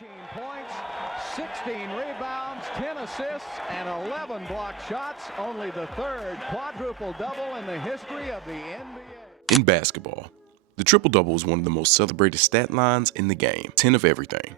18 points, 16 rebounds, 10 assists, and 11 blocked shots. Only the third quadruple double in the history of the NBA. In basketball, the triple-double is one of the most celebrated stat lines in the game. 10 of everything.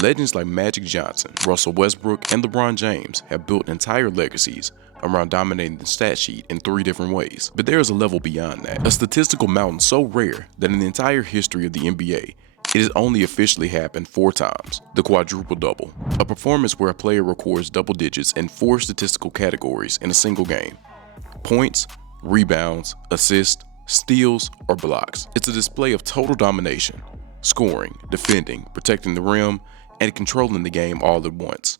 Legends like Magic Johnson, Russell Westbrook, and LeBron James have built entire legacies around dominating the stat sheet in 3 different ways. But there is a level beyond that. A statistical mountain so rare that in the entire history of the NBA, it has only officially happened 4 times. The Quadruple Double, a performance where a player records double digits in 4 statistical categories in a single game: points, rebounds, assists, steals, or blocks. It's a display of total domination, scoring, defending, protecting the rim, and controlling the game all at once.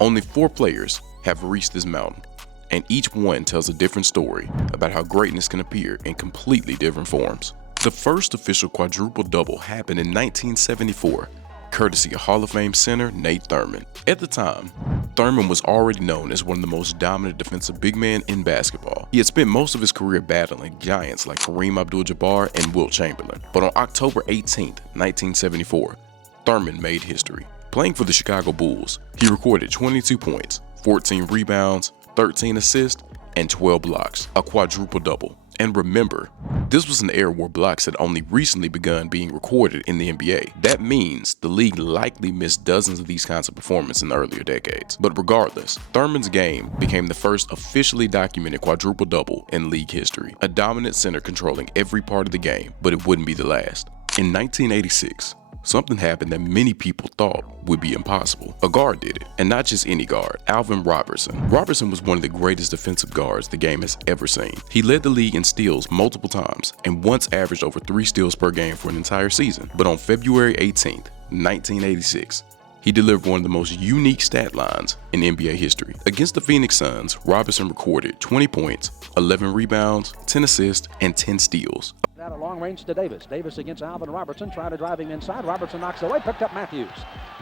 Only 4 players have reached this mountain, and each one tells a different story about how greatness can appear in completely different forms. The first official quadruple double happened in 1974, courtesy of Hall of Fame center Nate Thurmond. At the time, Thurmond was already known as one of the most dominant defensive big men in basketball. He had spent most of his career battling giants like Kareem Abdul Jabbar and Wilt Chamberlain. But on October 18, 1974, Thurmond made history. Playing for the Chicago Bulls, he recorded 22 points, 14 rebounds, 13 assists, and 12 blocks, a quadruple double. And remember, this was an era where blocks had only recently begun being recorded in the NBA. That means the league likely missed dozens of these kinds of performances in the earlier decades. But regardless, Thurmond's game became the first officially documented quadruple double in league history. A dominant center controlling every part of the game, but it wouldn't be the last. In 1986, something happened that many people thought would be impossible. A guard did it, and not just any guard, Alvin Robertson. Robertson was one of the greatest defensive guards the game has ever seen. He led the league in steals multiple times and once averaged over 3 steals per game for an entire season. But on February 18, 1986, he delivered one of the most unique stat lines in NBA history. Against the Phoenix Suns, Robertson recorded 20 points, 11 rebounds, 10 assists, and 10 steals. Out of long range to Davis. Davis against Alvin Robertson, trying to drive him inside. Robertson knocks it away, picked up Matthews.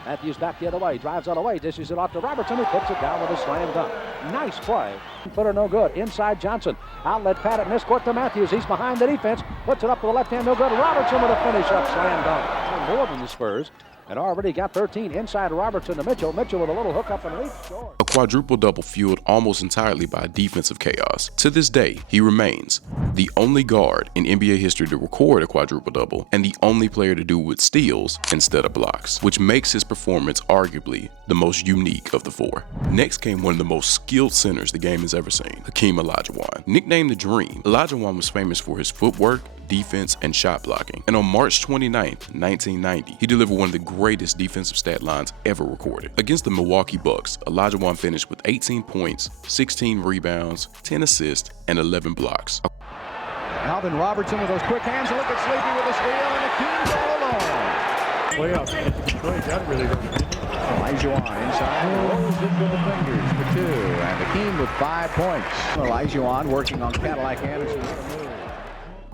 Matthews back the other way, drives out away, dishes it off to Robertson, who puts it down with a slam dunk. Nice play. Footer no good. Inside Johnson. Outlet pat at midcourt to Matthews. He's behind the defense. Puts it up to the left hand, no good. Robertson with a finish up slam dunk. More than the Spurs. And already got 13 inside Robertson to Mitchell. Mitchell with a little hook up and reach. Sure. A quadruple double fueled almost entirely by defensive chaos. To this day, he remains the only guard in NBA history to record a quadruple double and the only player to do it with steals instead of blocks, which makes his performance arguably the most unique of the 4. Next came one of the most skilled centers the game has ever seen, Hakeem Olajuwon. Nicknamed the Dream, Olajuwon was famous for his footwork, defense, and shot blocking. And on March 29, 1990, he delivered one of the greatest defensive stat lines ever recorded. Against the Milwaukee Bucks, Olajuwon finished with 18 points, 16 rebounds, 10 assists, and 11 blocks. Alvin Robertson with those quick hands. Look at Sleepy with a steal, and Hakeem's all alone. Way out. Detroit got really good. Olajuwon inside, rolls it with the fingers for 2, and Hakeem with 5 points. Olajuwon working on Cadillac Anderson.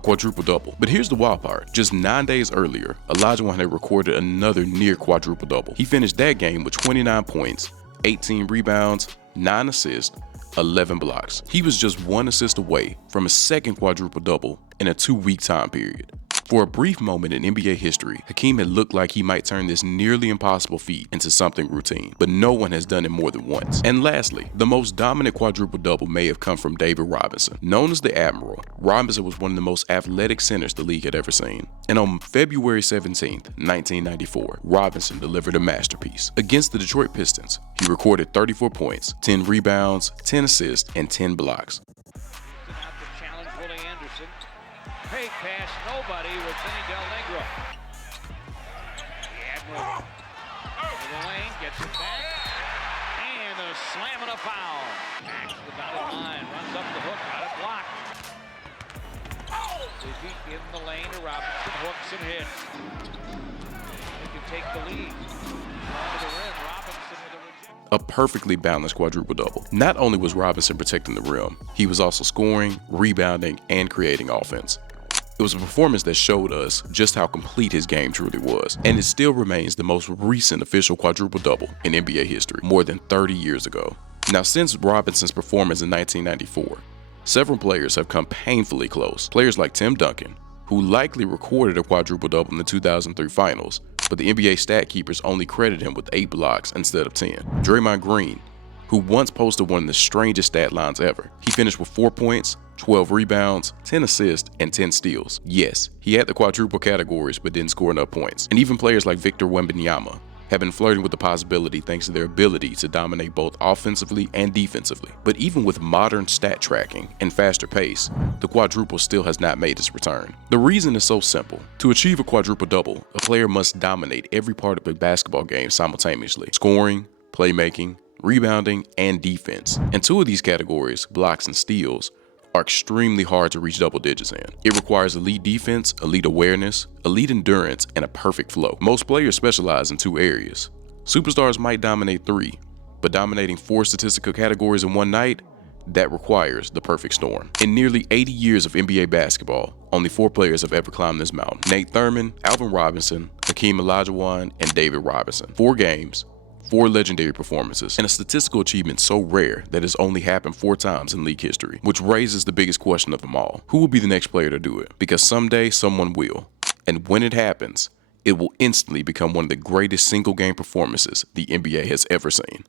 Quadruple double. But here's the wild part. Just 9 days earlier, Olajuwon had recorded another near quadruple double. He finished that game with 29 points, 18 rebounds, 9 assists, 11 blocks. He was just 1 assist away from a second quadruple double in a 2-week time period. For a brief moment in NBA history, Hakeem had looked like he might turn this nearly impossible feat into something routine, but no one has done it more than once. And lastly, the most dominant quadruple double may have come from David Robinson. Known as the Admiral, Robinson was one of the most athletic centers the league had ever seen. And on February 17, 1994, Robinson delivered a masterpiece. Against the Detroit Pistons, he recorded 34 points, 10 rebounds, 10 assists, and 10 blocks. Fake pass, nobody with Vinny Del Negro. The Admiral over the lane, gets it back, and a slam and a foul. Back to the dotted line, runs up the hook, got it blocked. They beat in the lane to Robinson, hooks and hits. They can take the lead. Onto the rim, Robinson with a rejection. A perfectly balanced quadruple double. Not only was Robinson protecting the rim, he was also scoring, rebounding, and creating offense. It was a performance that showed us just how complete his game truly was, and it still remains the most recent official quadruple-double in NBA history, more than 30 years ago. Now, since Robinson's performance in 1994, several players have come painfully close. Players like Tim Duncan, who likely recorded a quadruple double in the 2003 finals, but the NBA stat keepers only credit him with 8 blocks instead of 10. Draymond Green, who once posted one of the strangest stat lines ever. He finished with 4 points, 12 rebounds, 10 assists, and 10 steals. Yes, he had the quadruple categories but didn't score enough points. And even players like Victor Wembanyama have been flirting with the possibility thanks to their ability to dominate both offensively and defensively. But even with modern stat tracking and faster pace, the quadruple still has not made its return. The reason is so simple. To achieve a quadruple double, a player must dominate every part of a basketball game simultaneously: scoring, playmaking, rebounding, and defense. And 2 of these categories, blocks and steals, are extremely hard to reach double digits in. It requires elite defense, elite awareness, elite endurance, and a perfect flow. Most players specialize in 2 areas. Superstars might dominate 3, but dominating 4 statistical categories in one night, that requires the perfect storm. In nearly 80 years of NBA basketball, only 4 players have ever climbed this mountain: Nate Thurmond, Alvin Robertson, Hakeem Olajuwon, and David Robinson. 4 games, 4 legendary performances, and a statistical achievement so rare that it's only happened 4 times in league history, which raises the biggest question of them all. Who will be the next player to do it? Because someday someone will. And when it happens, it will instantly become one of the greatest single game performances the NBA has ever seen.